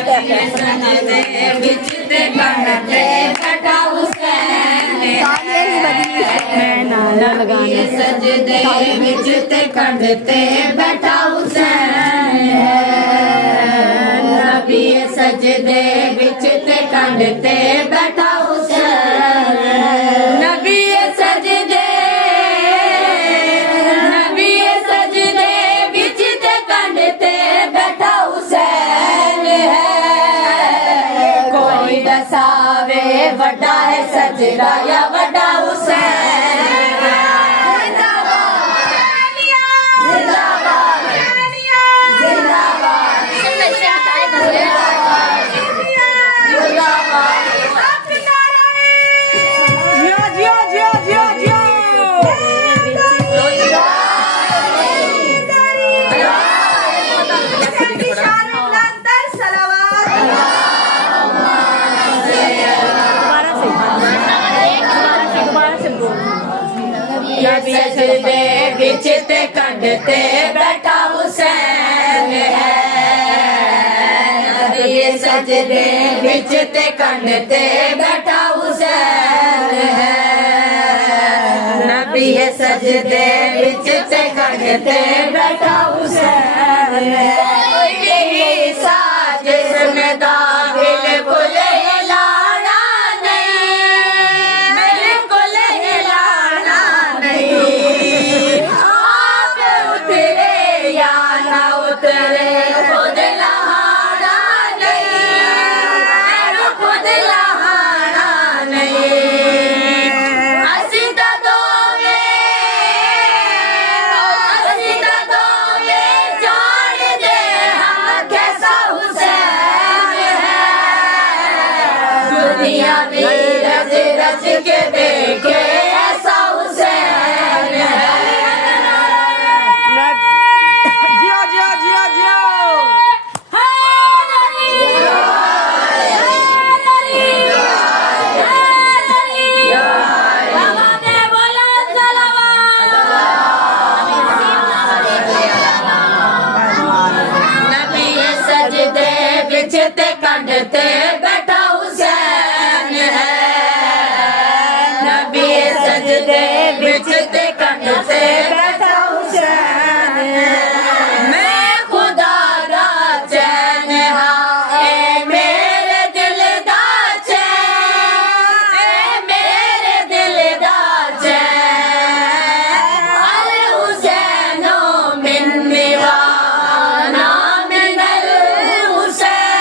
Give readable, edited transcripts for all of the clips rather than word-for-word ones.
सजदे विच ते कंडते बैठा हुसैन नबी सजदे विच ते कंडते बैठा हुसैन नबी सजदे विच ते कंडते बैठा हुसैन नबी सजदे विच ते कंडते बैठा हुसैन कोई दसावे वड्डा है सजदा या वड्डा हुसैन सजदे विच ते कंडते बैठा हुसैन है ये सजदे विच ते कंडते बैठा हुसैन है नबी सजदे विच ते कंडते बैठा हुसैन है यही साजिश में दाखिल खुले रज रज के देखे ऐसा हुसैन है जियो जियो जियो जियो नबी सजदे विच ते कंडते बैठा सजदे विच ते कंडते बैठा हुसैन मैं खुदा दा चैन हां ए मेरे दिल दा चैन ए मेरे दिल दा चैन अल हुसैनो मिन्नी वाना मिनल हुसैन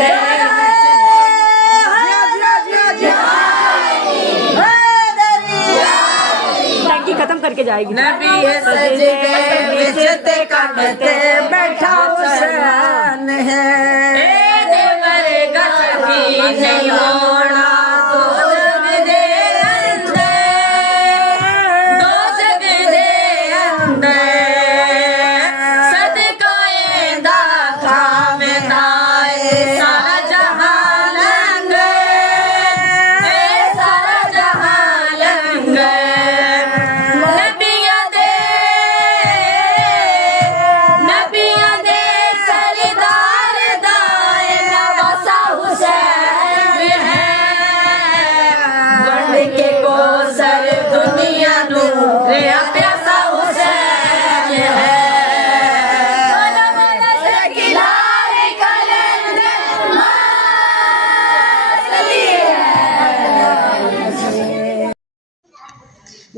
दे टंकी खत्म करके जाएगी। नबी है सजदे विच ते कांडते बैठा हुसैन है देवर गस की नहीं होना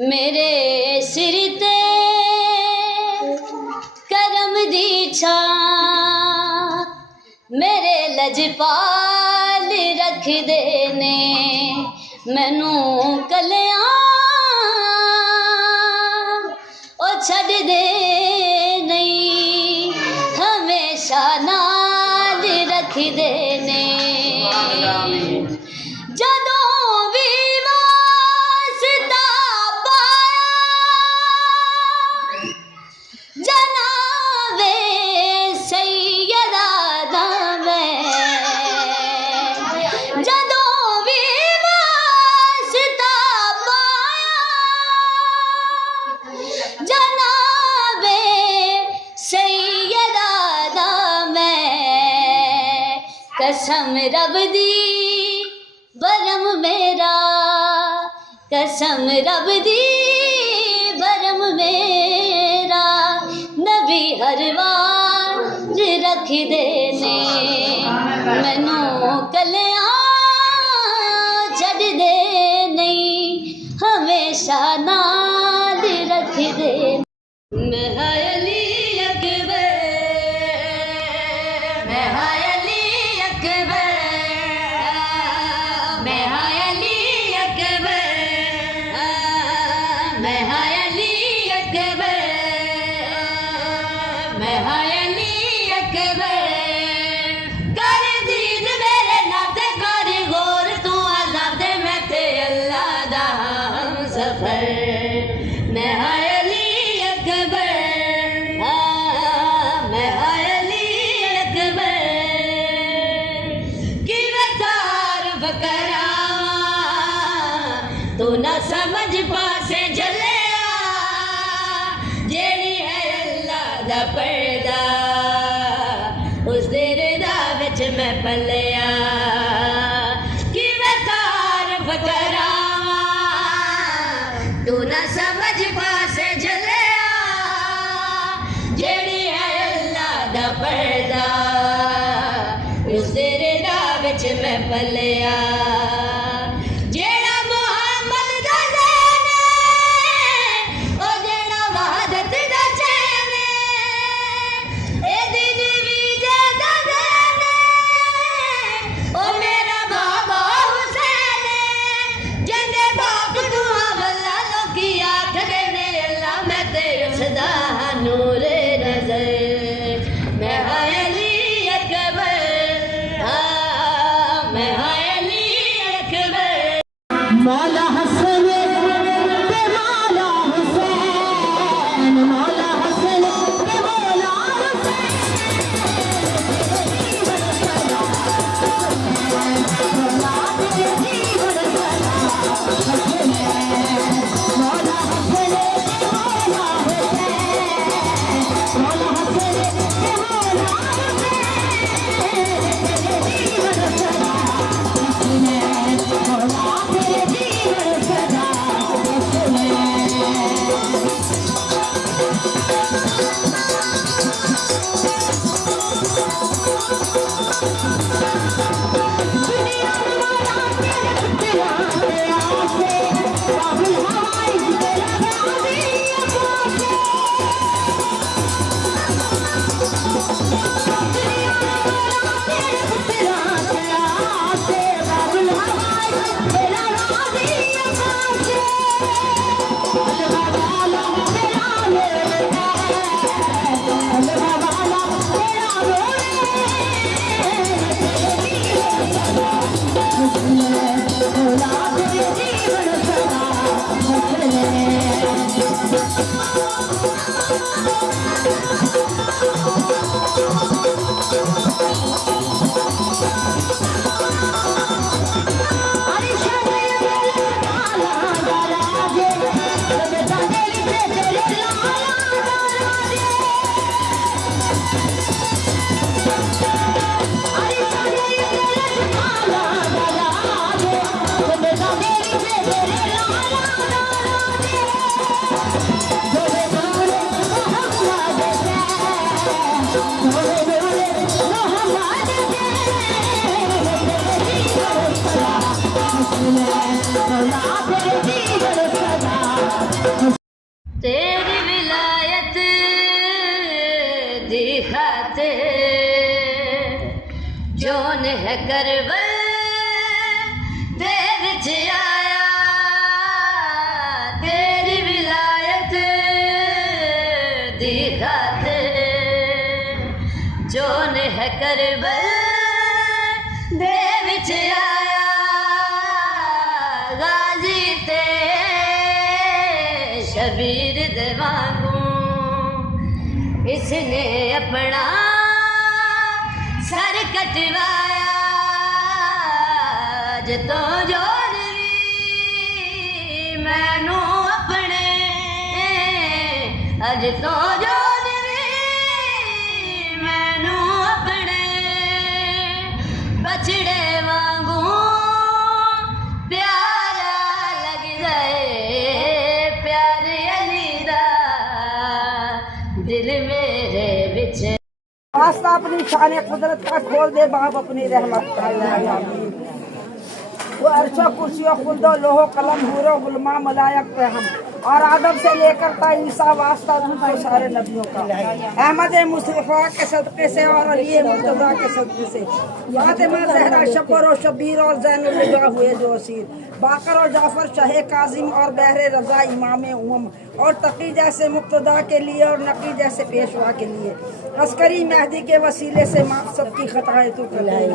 मेरे सिर ते करम दी छां मेरे लजपाल रख देने मैनू कलियां ओ छड़ दे नहीं हमेशा नाल रख देने कसम रब दी बरम मेरा कसम रब दी बरम मेरा नबी हर वार रख देने मैनू कलियां छड़ दे नहीं हमेशा नाल रख दे मैं अली अकबर मैं तू ना समझ पासे जलिया जेड़ी है अल्लाह दा पैदा उस दे रदा विच मैं पलिया कि मैं तारफ करां तू ना समझ पासे जलिया जेड़ी है अल्लाह दा पैदा उस दे रदा विच मैं पलिया नूर नजर मैं अली अकबर मैं अली अकबर मौला हसन पे मौला हुसैन मौला हसन पे मौला हुसैन तेरी विलायत दी खातिर जोन है करबल दे विच आया, तेरी विलायत दी खातिर जोन है करबल दे विच आया, गाजी ते शबीर दे वांगू इसने अपना सर कटवाया, जतो जोड़ मैनू अपने अज तो जोड़ मैनू अपने बछड़े वांगू प्यारा लग गए, प्यारे अली दा दिल मेरे बिच। वास्ता अपनी शान कुदरत का खोल दे बाप अपनी रहमत का, आमीन। वो अर्शो कुर्सी खुदो लोहो कलम हूरो गुलमा मलायक पे हम और आदम से लेकर ता ईसा वास्ता दूसरे सारे नबियों का, अहमद मुस्तफा के सदक़े से और अली मुर्तज़ा के सदक़े से, फातिमा ज़हरा शब्बर और शबीर और ज़ैनुल निगाह हुए जो असीर, बाकर और जाफर शाह काजिम और बहरे रज़ा इमाम उमम और तकी जैसे मुक्तदा के लिए और नकी जैसे पेशवा के लिए, अस्करी मेहदी के वसीले से माफ सबकी खताएं तू कर दे,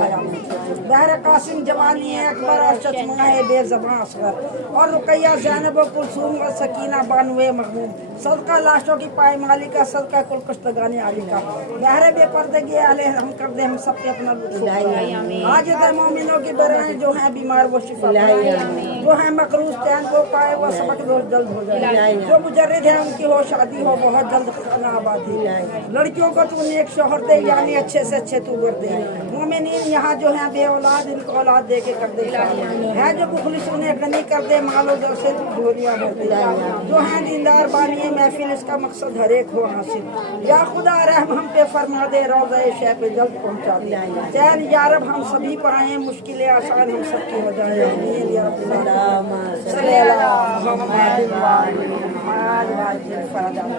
बहर कासिम जवानी अकबर और चचमा है बेज़बां असगर और रुकैया ज़ैनब और कुलसूम और सकीना बानुए महमूम, सदका लाशों की पायमाली का, सदका कुल कुश्तगानी आली का, बहरे बेपर्दगी आले हम कर दे हम सब पे अपना लुत्फ़। आज इधर मोमिनों की बराएं जो हैं बीमार वो शिफा पाए, जो हैं मकरूज चैन को पाए वो सबक जल्द हो जाए, जो मुजर्रिद है उनकी हो शादी हो बहुत जल्द खाना आबादी, लड़कियों को तू नेक शोहर दे यानी अच्छे से अच्छे तू कर दे, मोमिनीन यहाँ जो हैं बे औलाद इनको औलाद दे के कर दे, है जो मुखलिस उन्हें गनी कर दे, मालो दर से झोलियाँ भर दे, जो हैं दीनदार बानी महफिल इसका मकसद हर एक हो हासिल, या खुदा रहम हम पे फरमा दे, रोज़ा शह पे जल्द पहुँचा दे, चैन यारब हम सभी पाएँ, मुश्किलें आसान हम सबकी हो जाए, आमीन या रब्बल आलमीन। सल्लल्लाहु अलैहि वसल्लम।